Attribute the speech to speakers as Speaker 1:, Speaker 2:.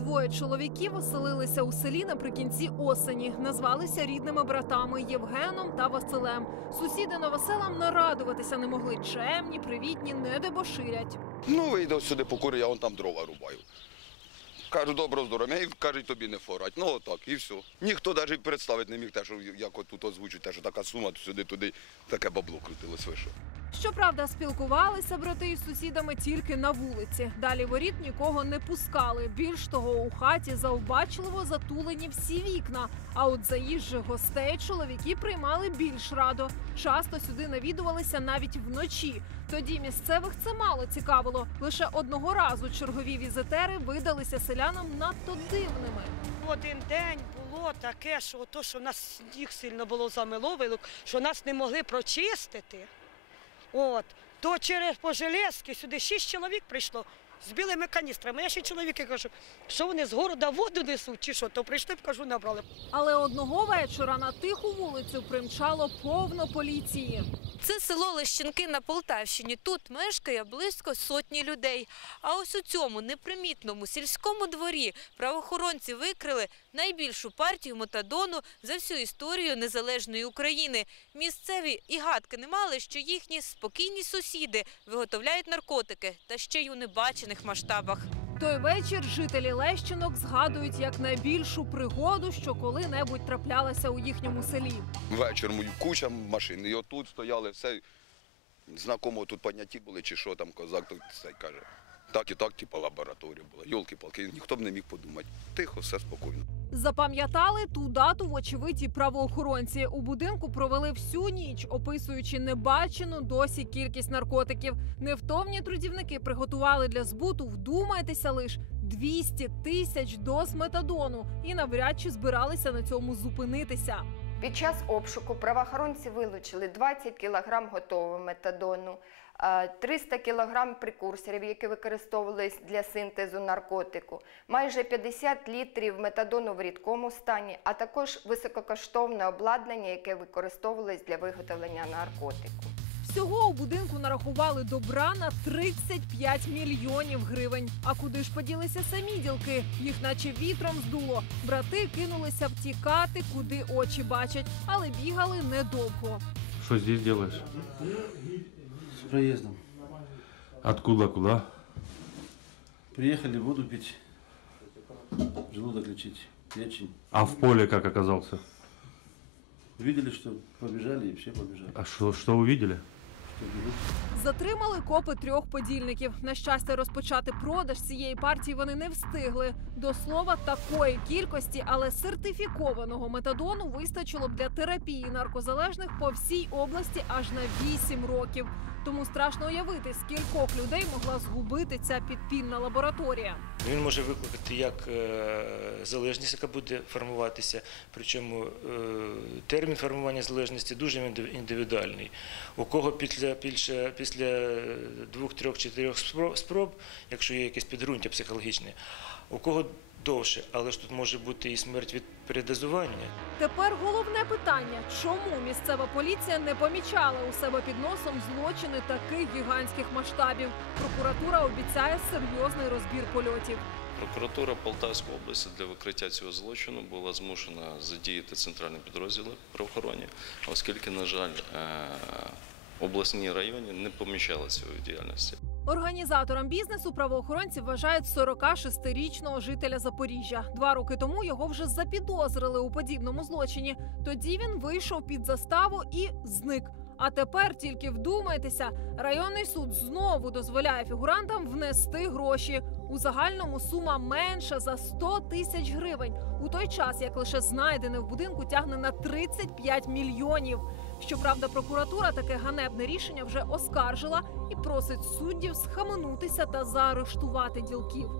Speaker 1: Двоє чоловіків оселилися у селі наприкінці осені. Назвалися рідними братами Євгеном та Василем. Сусіди новоселам нарадуватися не могли. Чемні, привітні, не дебоширять.
Speaker 2: Ну, вийду сюди покурю, я вон там дрова рубаю. Кажу, добро здоров'я, і кажуть, тобі не форать. Ну отак, і все. Ніхто навіть представити не міг те, що як от тут озвучують, те, що така сума, то сюди-туди таке бабло крутилось вийшло.
Speaker 1: Щоправда, спілкувалися брати із сусідами тільки на вулиці. Далі воріт нікого не пускали. Більш того, у хаті завбачливо затулені всі вікна. А от заїжджих гостей чоловіки приймали більш радо. Часто сюди навідувалися навіть вночі. Тоді місцевих це мало цікавило. Лише одного разу чергові візитери видалися селянам надто дивними.
Speaker 3: Один день було таке, що то, що нас сніг сильно було замиловило, що нас не могли прочистити. От, то через пожелезки сюди шість чоловік прийшло з білими каністрами. Я ще чоловіки кажу, що вони з города воду несуть чи що, то прийшли кажу, набрали.
Speaker 1: Але одного вечора на тиху вулицю примчало повно поліції.
Speaker 4: Це село Лещенки на Полтавщині. Тут мешкає близько сотні людей. А ось у цьому непримітному сільському дворі правоохоронці викрили найбільшу партію метадону за всю історію незалежної України. Місцеві і гадки не мали, що їхні спокійні сусіди виготовляють наркотики та ще й у небачених масштабах.
Speaker 1: Той вечір жителі Лещинок згадують як найбільшу пригоду, що коли-небудь траплялася у їхньому селі.
Speaker 2: Вечір куча машин, і отут стояли, все знакомо тут поняті були, чи що там козак, то цей каже. Так і так, типу, лабораторія була. Йолки-палки, ніхто б не міг подумати. Тихо, все спокійно.
Speaker 1: Запам'ятали ту дату, вочевидь, і правоохоронці. У будинку провели всю ніч, описуючи небачену досі кількість наркотиків. Невтомні трудівники приготували для збуту, вдумайтеся лиш 200 тисяч доз метадону і навряд чи збиралися на цьому зупинитися.
Speaker 5: Під час обшуку правоохоронці вилучили 20 кг готового метадону, е, 300 кг прекурсорів, які використовувалися для синтезу наркотику, майже 50 літрів метадону в рідкому стані, а також висококоштовне обладнання, яке використовувалось для виготовлення наркотику.
Speaker 1: Всього у будинку нарахували добра на 35 мільйонів гривень. А куди ж поділися самі ділки? Їх наче вітром здуло. Брати кинулися втікати, куди очі бачать, але бігали недовго.
Speaker 6: Что здесь делаешь?
Speaker 7: С проездом.
Speaker 6: Откуда, куда?
Speaker 7: Приехали воду пить, желудок лечить, печень.
Speaker 6: А в поле как оказался?
Speaker 7: Увидели, что побежали и все побежали.
Speaker 6: А что, что увидели?
Speaker 1: Затримали копи трьох подільників. На щастя, розпочати продаж цієї партії вони не встигли. До слова, такої кількості, але сертифікованого метадону вистачило б для терапії наркозалежних по всій області аж на 8 років. Тому страшно уявити, скількох людей могла згубити ця підпільна лабораторія.
Speaker 8: Він може викликати як е, залежність, яка буде формуватися, причому е, термін формування залежності дуже індивідуальний. У кого після, після, після двох, трьох, чотирьох спро- спроб, якщо є якесь підґрунтя психологічне, у кого довше, але ж тут може бути і смерть від передозування.
Speaker 1: Тепер головне питання: чому місцева поліція не помічала у себе під носом злочини таких гігантських масштабів? Прокуратура обіцяє серйозний розбір польотів.
Speaker 9: Прокуратура Полтавської області для викриття цього злочину була змушена задіяти центральні підрозділи правоохоронні, оскільки, на жаль, обласні райони не помічали цієї діяльності.
Speaker 1: Організатором бізнесу правоохоронці вважають 46-річного жителя Запоріжжя. Два роки тому його вже запідозрили у подібному злочині. Тоді він вийшов під заставу і зник. А тепер тільки вдумайтеся, районний суд знову дозволяє фігурантам внести гроші. У загальному сума менша за 100 тисяч гривень. У той час, як лише знайдене в будинку тягне на 35 мільйонів. Щоправда, прокуратура таке ганебне рішення вже оскаржила і просить суддів схаменутися та заарештувати ділків.